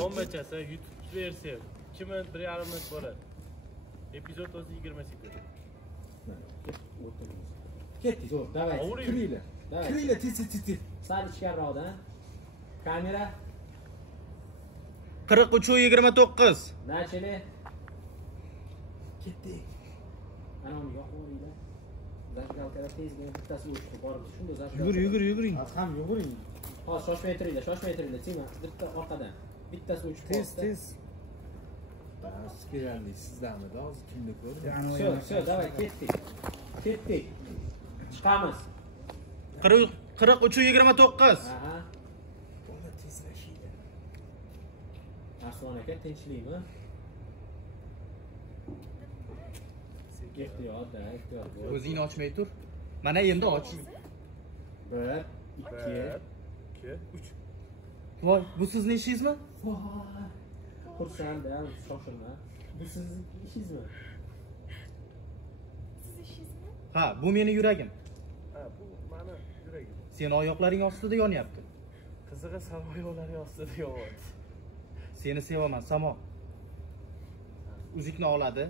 Bombachasi YouTube versiya 2 minut 1,5 minut bo'ladi. Epizod o'zi 20 sekund. Ketdi, zo'r, davay. Kiringlar. Kiringlar, tez. Sal ichkariroqdan. Kamera 43-29. Nachele. Ketdi. Ana uni yoqvoringlar. Zajgalkada tezgina bittasi o'chdi, borib shunda zajgal. Yuguring. Ham yuguring. Hozir shoshmay turinglar, Sima, bitta orqadan. Bittasi o'chib qoldi. Tez. Bas kerakli sizdami? Hozir kimni ko'rdim? Все, давай, ketdik. Chiqamiz. 43-29. Aha. Bola tezlashiydi. Arslon aka, tinchlikmi? Ehtiyot bo'l. O'zingni ochmay tur. Mana endi och. 1, 2, 3. Voy, bu sizning ishingizmi? voy. Xursandman, shoshilma. Bu sizning ishingizmi? Siz ishingizmi? Ha, bu meni yuragim. Ha, bu meni yuragim. Seni oyoqlaring ostida yonyapti. Qizig'i samoyoqlari ostida yonyapti. Seni sevaman, Samo. Uzukni oladi.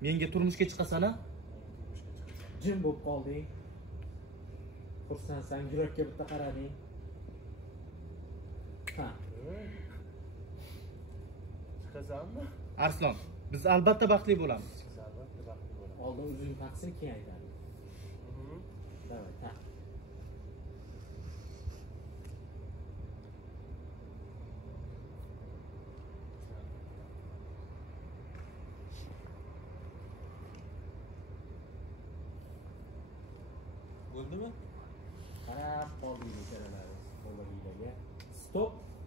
Menga turmushga chiqasana? Jim bo'lib qolding. Xursandsan, yurakka bitta qarading. Ha. Chiqasanmi? Arslon, biz albatta baxtli bo'lamiz. Siz albatta baxtli bo'lasiz. Oldin uzun taqsini keyin aytadi. Davay, taq. Bo'ldimi? Qarab qoldingiz, qo'llaringizga. Stop.